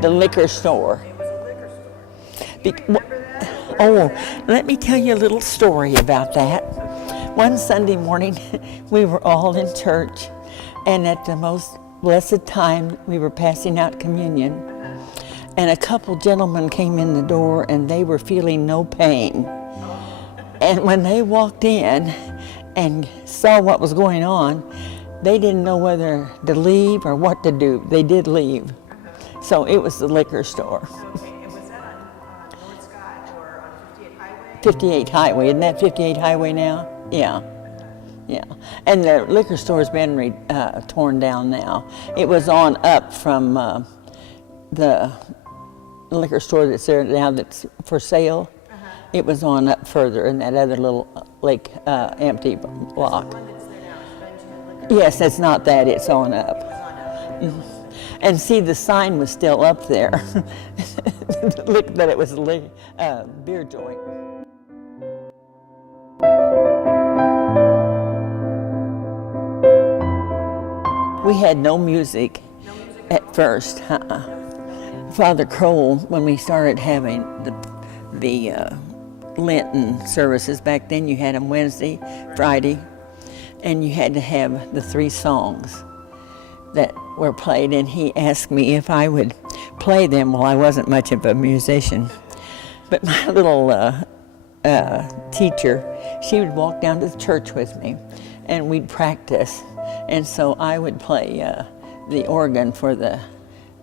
The liquor store. It was a liquor store. Do you remember that? Oh, let me tell you a little story about that. One Sunday morning, we were all in church, and at the most blessed time, we were passing out communion, and a couple gentlemen came in the door, and they were feeling no pain. And when they walked in and saw what was going on, they didn't know whether to leave or what to do. They did leave. So it was the liquor store. Okay, and was that on North Scott or on 58 Highway? 58 Highway, isn't that 58 Highway now? Yeah, yeah. And the liquor store's been torn down now. It was on up from the liquor store that's there now that's for sale. It was on up further in that other little empty block. The one that's there now is Benjamin Liquor. Yes, it's not that, it's on up. It was on up. And see, the sign was still up there that it was a beer joint. We had no music at first. Father Kroll, when we started having the Lenten services, back then you had them Wednesday, Friday, and you had to have the 3 songs that were played, and he asked me if I would play them. Well, I wasn't much of a musician, but my little teacher, she would walk down to the church with me, and we'd practice. And so I would play the organ for the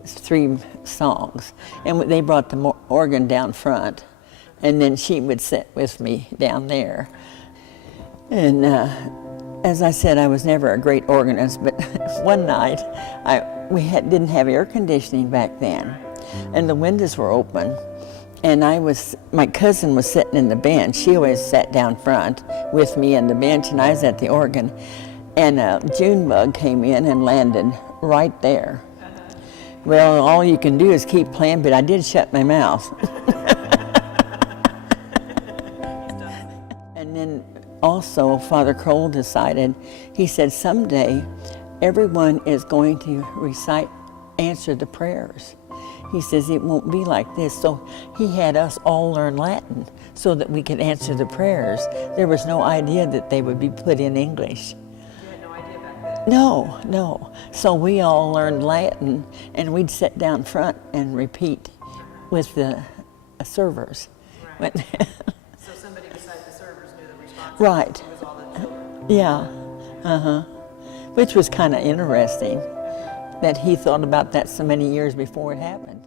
3 songs. And they brought the organ down front, and then she would sit with me down there. And as I said, I was never a great organist, but one night we didn't have air conditioning back then, and the windows were open. And my cousin was sitting in the bench. She always sat down front with me in the bench, and I was at the organ. And a June bug came in and landed right there. Well, all you can do is keep playing, but I did shut my mouth. And then also, Father Kroll decided, he said, someday everyone is going to answer the prayers. He says it won't be like this. So he had us all learn Latin so that we could answer the prayers. There was no idea that they would be put in English. You had no idea back then? No. So we all learned Latin, and we'd sit down front and repeat with the servers. Right. So somebody besides the servers knew the response. Right. It was all the children. Yeah, which was kind of interesting that he thought about that so many years before it happened.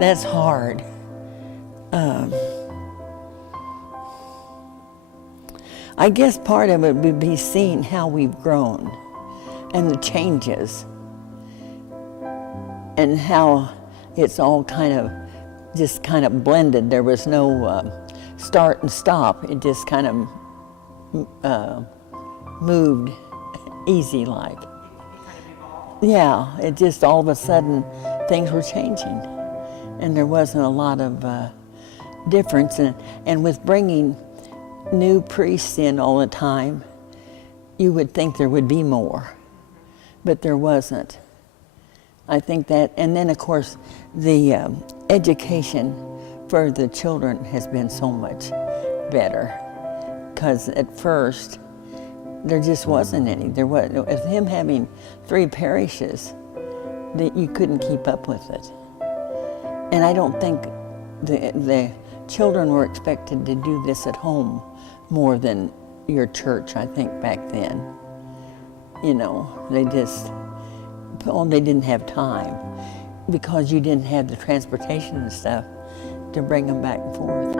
That's hard. I guess part of it would be seeing how we've grown and the changes and how it's all kind of blended. There was no start and stop. It just kind of moved easy like. It kind of evolved. Yeah, it just all of a sudden things were changing, and there wasn't a lot of difference. And with bringing new priests in all the time, you would think there would be more, but there wasn't. I think that, and then of course the education for the children has been so much better, because at first there just wasn't any. There was, with him having 3 parishes, that you couldn't keep up with it. And I don't think the children were expected to do this at home more than your church, I think, back then. You know, they didn't have time because you didn't have the transportation and stuff to bring them back and forth.